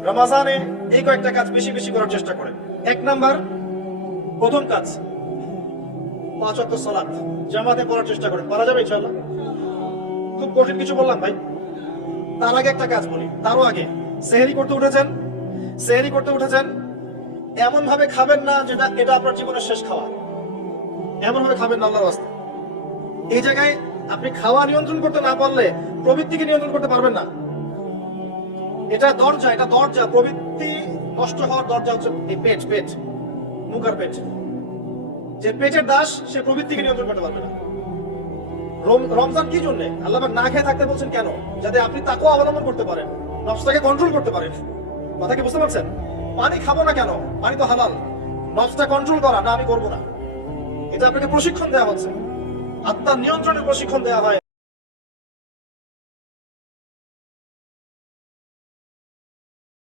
রমাজানে এই কয়েকটা কাজ বেশি বেশি করার চেষ্টা করেন। এক নাম্বার, প্রথম কাজ 5 ওয়াক্ত সালাত জামাতে পড়ার চেষ্টা করেন। পারা যাবে ইনশাআল্লাহ? খুব কঠিন কিছু বললাম ভাই? তার আগে একটা কাজ বলি, তারও আগে সেহরি করতে উঠেছেন, এমন ভাবে খাবেন না যেটা এটা আপনার জীবনের শেষ খাওয়া। এমন ভাবে খাবেন না আল্লাহর রাস্তায়। এই জায়গায় আপনি খাওয়া নিয়ন্ত্রণ করতে না পারলে প্রবৃত্তিকে নিয়ন্ত্রণ করতে পারবেন না। এটা দরজা প্রবৃত্তি নষ্ট হওয়ার দরজা হচ্ছে এই পেট, মুখ আর পেট। যে পেটের দাস সে প্রবৃত্তিকে নিয়ন্ত্রণ করতে পারবে না। রমজান কি জন্য আল্লাহ পাক না খেয়ে থাকতে বলছেন কেন? যাতে আপনি তাকওয়া অবলম্বন করতে পারেন, নফসটাকে কন্ট্রোল করতে পারেন। কথা কি বুঝতে পারছেন? পানি খাবো না কেন? পানি তো হালাল। নফসটা কন্ট্রোল করা না, আমি করবো না, এটা আপনাকে প্রশিক্ষণ দেওয়া হচ্ছে। আত্মার নিয়ন্ত্রণের প্রশিক্ষণ দেওয়া হয়